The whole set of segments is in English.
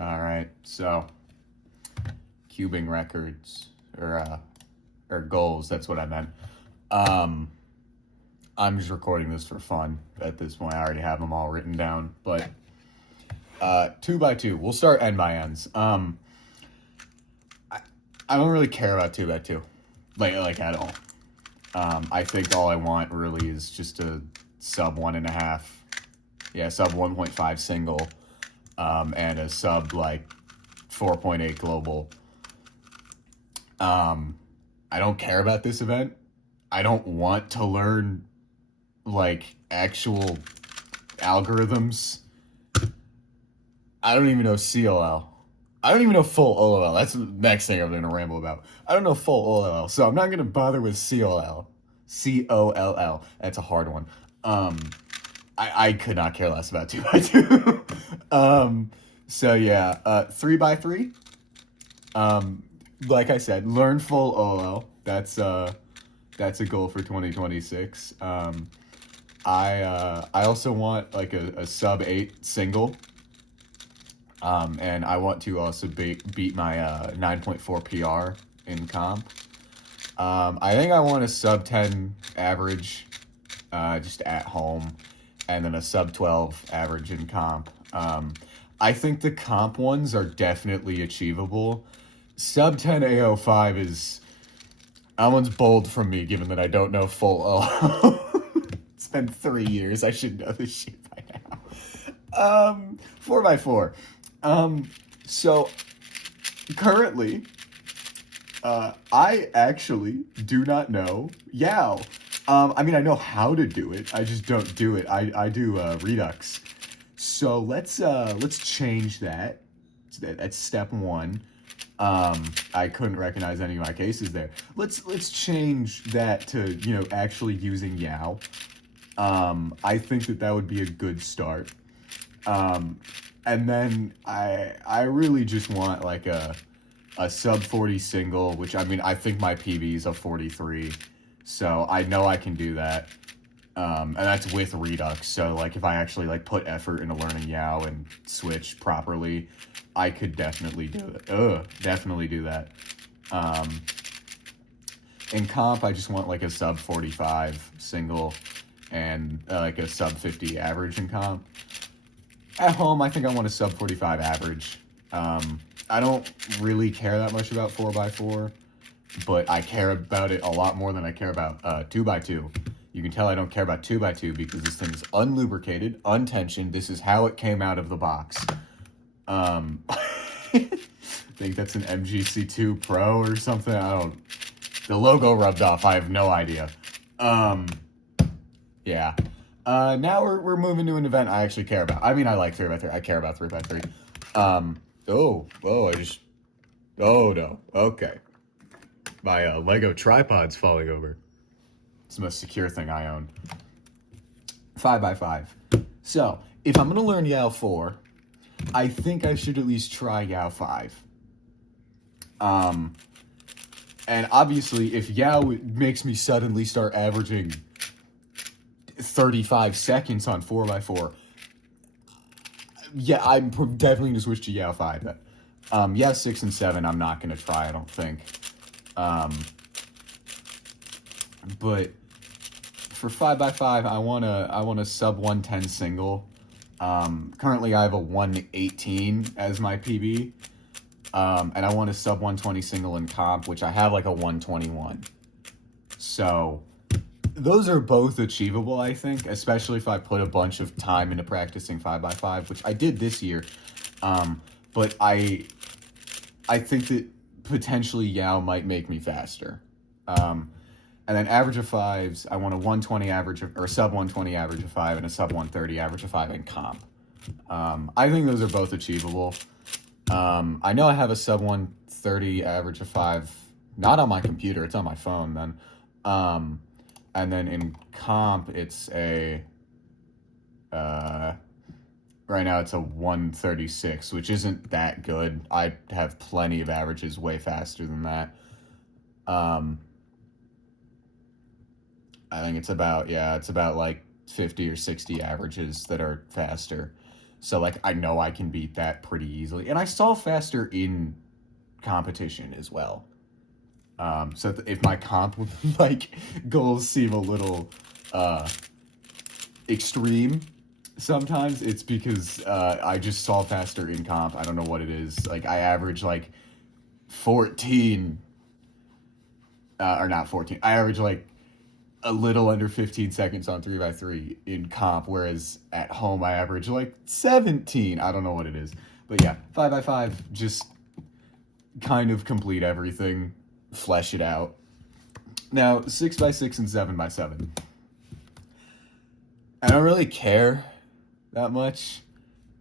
All right, so cubing records or goals. That's what I meant. Um, I'm just recording this for fun at this point. I already have them all written down, but two by two. We'll start end by ends. I don't really care about two by two, like at all. I think all I want really is just a sub 1.5, sub 1.5 single, and a sub like 4.8 global. I don't care about this event. I don't want to learn like actual algorithms. I don't even know CLL. I don't even know full OLL. That's the next thing I'm going to ramble about. I don't know full OLL, so I'm not going to bother with CLL. COLL. That's a hard one. I could not care less about 2x2. So yeah, 3x3. Like I said, learn full OLL. That's a goal for 2026. I also want like a sub 8 single. And I want to also beat my 9.4 PR in comp. I think I want a sub 10 average just at home, and then a sub 12 average in comp. I think the comp ones are definitely achievable. Sub 10 AO5 is... That one's bold from me, given that I don't know full O. It's been 3 years. I should know this shit by now. 4x4. So currently, I actually do not know Yao. I mean, I know how to do it. I just don't do it. I do Redux. So let's change that. That's step one. I couldn't recognize any of my cases there. Let's change that to actually using Yao. I think that would be a good start. And then I really just want like a sub 40 single, which I mean I think my PB is a 43, so I know I can do that. And that's with Redux. So like if I actually like put effort into learning Yao and switch properly, I could definitely do it. Definitely do that. In comp, I just want like a sub 45 single and like a sub 50 average in comp. At home, I think I want a sub 45 average. I don't really care that much about 4x4, but I care about it a lot more than I care about 2x2. You can tell I don't care about 2x2 because this thing is unlubricated, untensioned. This is how it came out of the box. I think that's an MGC2 Pro or something. The logo rubbed off. I have no idea. Yeah. Now we're moving to an event I actually care about. I mean, I like 3x3. I care about 3x3. Oh no. Okay. My Lego tripod's falling over. It's the most secure thing I own. 5x5. So, if I'm going to learn Yao 4, I think I should at least try Yao 5. And obviously, if Yao makes me suddenly start averaging 35 seconds on 4x4, yeah, I'm definitely going to switch to Yao 5. Yao 6 and 7, I'm not going to try, I don't think. But for 5x5, I want a sub 110 single. Currently, I have a 118 as my PB. And I want a sub 120 single in comp, which I have like a 121. So those are both achievable, I think, especially if I put a bunch of time into practicing 5x5, which I did this year. But I think that potentially Yao might make me faster. And then average of 5s, I want a 120 average or sub 120 average of 5 and a sub 130 average of 5 in comp. I think those are both achievable. I know I have a sub 130 average of 5, not on my computer, it's on my phone then. And then in comp, it's a, right now it's a 136, which isn't that good. I have plenty of averages way faster than that. I think it's about like 50 or 60 averages that are faster. So like I know I can beat that pretty easily, and I solve faster in competition as well. So if my comp like goals seem a little uh, extreme, sometimes it's because I just solve faster in comp. I don't know what it is. Like I average like 14, or not 14. I average like a little under 15 seconds on 3x3 in comp, whereas at home I average like 17. I don't know what it is. But yeah, 5x5, just kind of complete everything, flesh it out. Now, 6x6 and 7x7. I don't really care that much.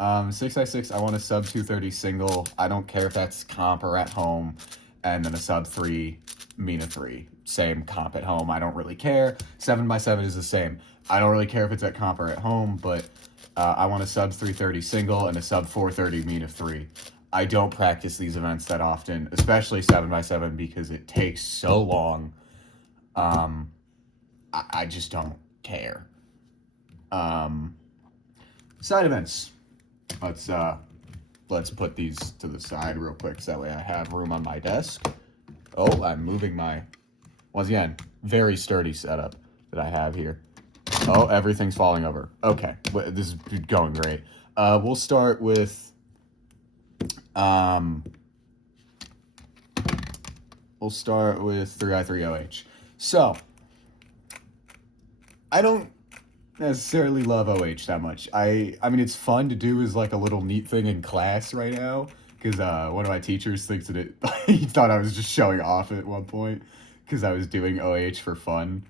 6x6, I want a sub 230 single. I don't care if that's comp or at home. And then a sub 3, Mina 3. Same comp at home. I don't really care. 7x7 is the same. I don't really care if it's at comp or at home, but I want a sub 330 single and a sub 430 Mina 3. I don't practice these events that often, especially 7x7, because it takes so long. I just don't care. Side events. Let's put these to the side real quick so that way I have room on my desk. Oh, I'm moving my, once again, very sturdy setup that I have here. Oh, everything's falling over. Okay, this is going great. We'll start with, we'll start with 3i3OH. So, I don't necessarily love OH that much. I mean, it's fun to do as like a little neat thing in class right now, because one of my teachers thinks that he thought I was just showing off at one point because I was doing OH for fun.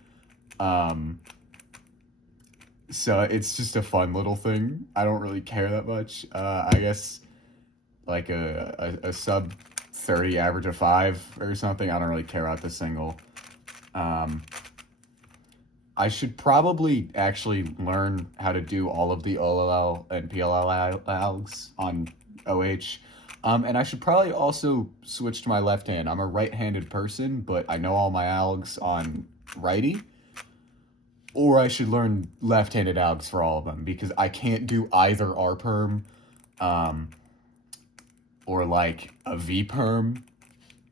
So it's just a fun little thing. I don't really care that much. I guess like a sub 30 average of 5 or something. I don't really care about the single. I should probably actually learn how to do all of the OLL and PLL algs on OH. And I should probably also switch to my left hand. I'm a right-handed person, but I know all my algs on righty. Or I should learn left-handed algs for all of them, because I can't do either R-perm or like a V-perm.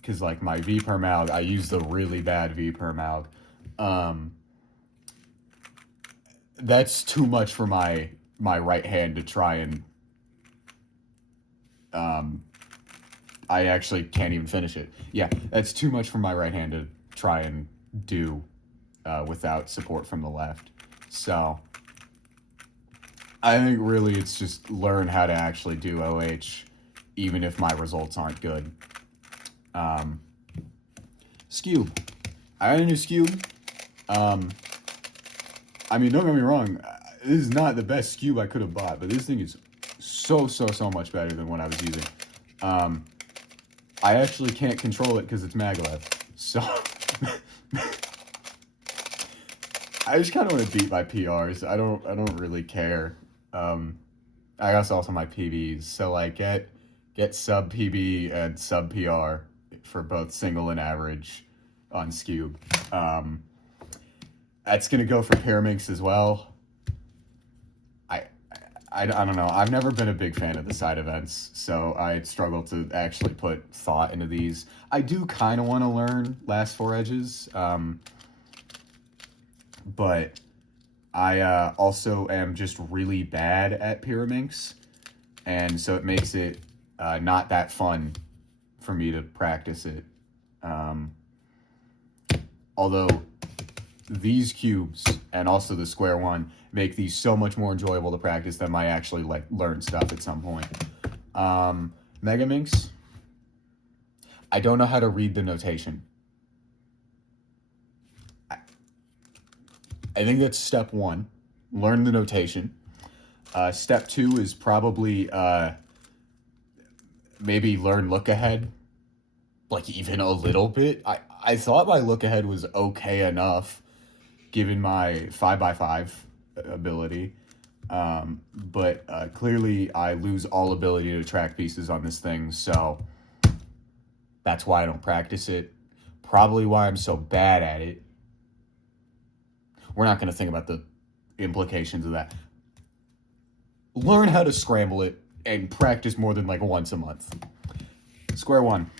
Because like my V-perm alg, I use the really bad V-perm alg. That's too much for my right hand to try and I actually can't even finish it. Yeah, that's too much for my right hand to try and do without support from the left. So I think really it's just learn how to actually do OH even if my results aren't good. Skewb. I got a new Skewb. I mean, don't get me wrong, this is not the best Skewb I could have bought, but this thing is so much better than what I was using. I actually can't control it because it's maglev, so I just kind of want to beat my PRs. I don't really care. I guess also my PBs, so like get sub PB and sub PR for both single and average on Skewb. That's going to go for Pyraminx as well. I don't know. I've never been a big fan of the side events, so I struggle to actually put thought into these. I do kind of want to learn last 4 edges, but I also am just really bad at Pyraminx, and so it makes it not that fun for me to practice it. Although these cubes and also the square one make these so much more enjoyable to practice than I actually like learn stuff at some point. Megaminx, I don't know how to read the notation. I think that's step 1, learn the notation. Step 2 is probably maybe learn look ahead, like even a little bit. I thought my look ahead was okay enough given my 5x5 ability, but clearly I lose all ability to track pieces on this thing, so that's why I don't practice it. Probably why I'm so bad at it. We're not going to think about the implications of that. learn how to scramble it and practice more than like once a month. Square one.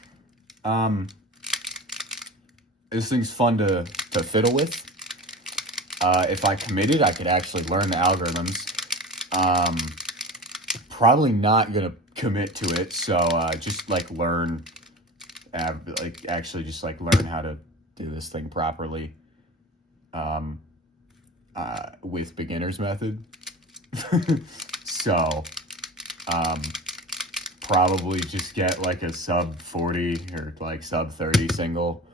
This thing's fun to fiddle with. If I committed, I could actually learn the algorithms. Probably not gonna commit to it, so just like learn, like actually just like learn how to do this thing properly. With beginner's method. So, probably just get like a sub 40 or like sub 30 single.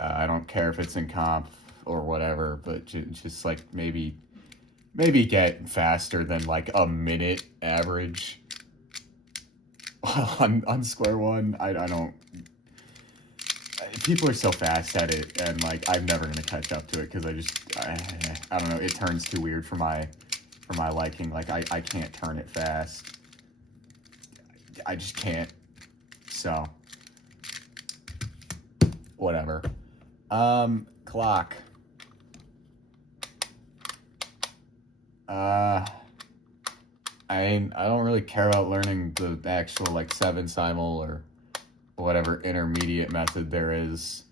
I don't care if it's in comp or whatever, but just like maybe get faster than like a minute average on square one. I don't. People are so fast at it, and like I'm never gonna catch up to it because I don't know. It turns too weird for my liking. Like I can't turn it fast. I just can't. So whatever. Clock. I don't really care about learning the actual like 7 simul or whatever intermediate method there is.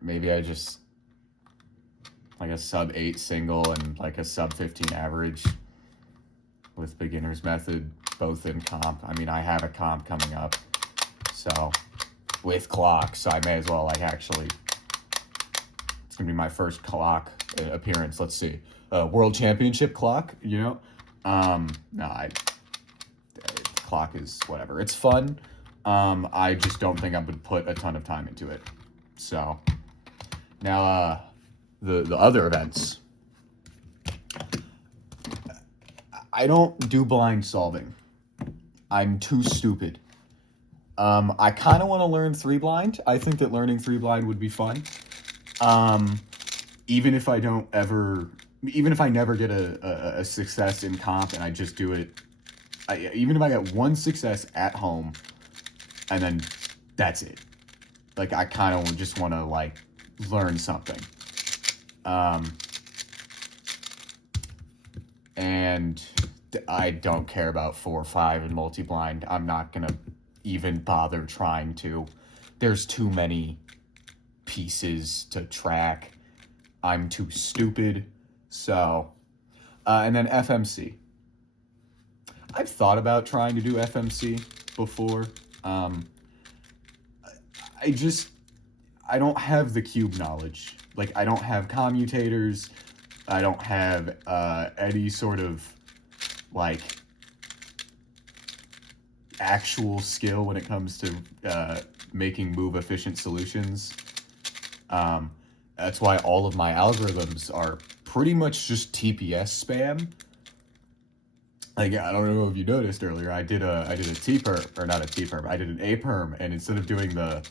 Maybe I just like a sub 8 single and like a sub 15 average with beginner's method, both in comp. I mean, I have a comp coming up, so with clock, so I may as well like actually. It's gonna be my first clock appearance. Let's see, world championship clock. You know, no, clock is whatever. It's fun. I just don't think I'm gonna put a ton of time into it. So now, the other events. I don't do blind solving. I'm too stupid. I kind of want to learn 3 blind. I think that learning 3 blind would be fun. Even if I never get a success in comp and I just do it, even if I get 1 success at home, and then that's it. Like I kind of just want to like learn something. And I don't care about 4 or 5 in multi-blind. I'm not gonna even bother trying to. There's too many pieces to track. I'm too stupid. So, and then FMC. I've thought about trying to do FMC before. I don't have the cube knowledge. Like, I don't have commutators. I don't have any sort of, like, actual skill when it comes to making move-efficient solutions. That's why all of my algorithms are pretty much just TPS spam. Like, I don't know if you noticed earlier, I did a T-perm, or not a T-perm, I did an A-perm, and instead of doing the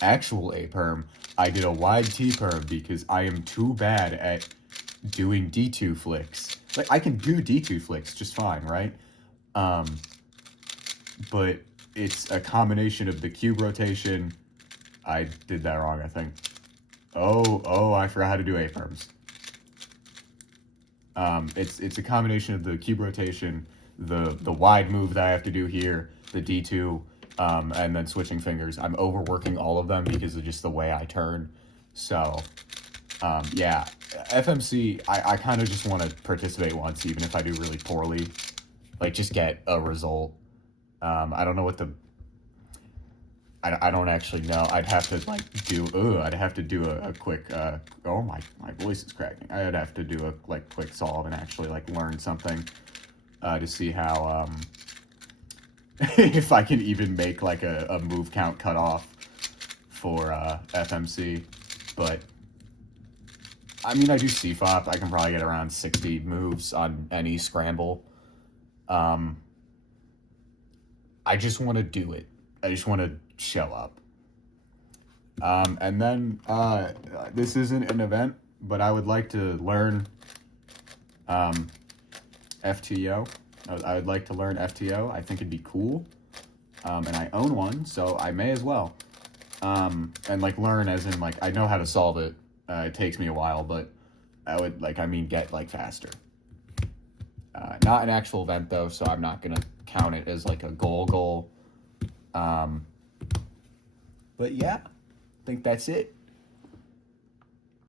actual A-perm, I did a wide T-perm because I am too bad at doing D2 flicks. Like, I can do D2 flicks just fine, right? But it's a combination of the cube rotation. I did that wrong, I think. Oh, I forgot how to do A-perms. It's a combination of the cube rotation, the wide move that I have to do here, the D2, and then switching fingers. I'm overworking all of them because of just the way I turn. So, yeah, FMC, I kind of just want to participate once, even if I do really poorly. Like, just get a result. I don't know what I don't actually know. I'd have to do a quick, oh my voice is cracking. I'd have to do a quick solve and actually learn something, to see how, if I can even make a move count cutoff for, FMC. But, I mean, I do CFOP. I can probably get around 60 moves on any scramble. I just want to do it. I just want to show up. And then, this isn't an event, but I would like to learn, FTO. I would like to learn FTO. I think it'd be cool. And I own one, so I may as well. And learn as in I know how to solve it. It takes me a while, but I would get faster. Not an actual event though, so I'm not gonna count it as like a goal. But yeah, I think that's it.